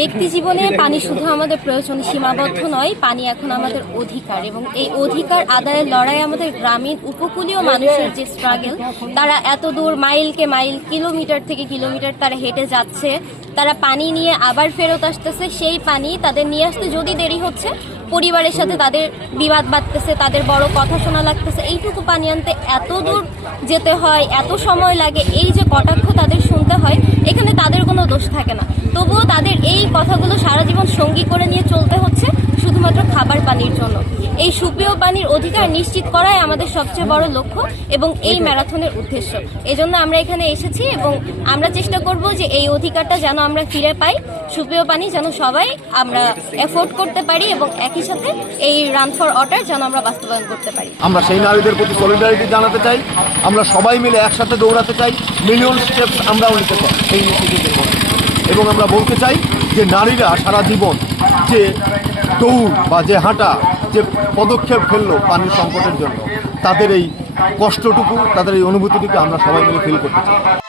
ব্যক্তি জীবনে পানি শুধু আমাদের প্রয়োজন সীমাবদ্ধ নয়, পানি এখন আমাদের অধিকার এবং এই অধিকার আদায়ের লড়াই আমাদের গ্রামীণ উপকূলীয় মানুষের যে স্ট্রাগল, তারা এত দূর মাইলকে মাইল, কিলোমিটার থেকে কিলোমিটার তারা হেঁটে যাচ্ছে, তারা পানি নিয়ে আবার ফেরত আসতেছে। সেই পানি তাদের নিয়ে আসতে যদি দেরি হচ্ছে, পরিবারের সাথে তাদের বিবাদ বাঁধতেছে, তাদের বড় কথা শোনা লাগতেছে, এইটুকু পানি আনতে এত দূর যেতে হয়, এত সময় লাগে, এই যে কটাক্ষ তাদের শুনতে হয়, এখানে তাদের কোনো দোষ থাকে না। তবুও তাদের এই কথাগুলো সারা জীবন সঙ্গী করে নিয়ে চলতে হচ্ছে শুধুমাত্র খাবার পানির জন্য। এই সুপেয় পানির অধিকার নিশ্চিত করাই আমাদের সবচেয়ে বড় লক্ষ্য এবং এই ম্যারাথনের উদ্দেশ্য। এজন্য আমরা এখানে এসেছি এবং আমরা চেষ্টা করব যে এই অধিকারটা যেন আমরা ফিরে পাই, সুপেয় পানি যেন সবাই আমরা এফোর্ড করতে পারি এবং একই সাথে এই রান ফর ওয়াটার যেন আমরা বাস্তবায়ন করতে পারি। আমরা সেই নারীদের প্রতি সলিডারিটি জানাতে চাই, আমরা সবাই মিলে একসাথে দৌড়াতে চাই, মিলিয়ন স্টেপস আমরাও নিতে চাই সেই ইনস্টিটিউটের মধ্যে। এবং আমরা বলতে চাই যে নারীরা সারা জীবন যে দৌড় বা যে হাঁটা, যে পদক্ষেপ ফেললো পানির সংকটের জন্য, তাদের এই কষ্টটুকু, তাদের এই অনুভূতিটুকু আমরা সবাই মিলে ফিল করতে চাই।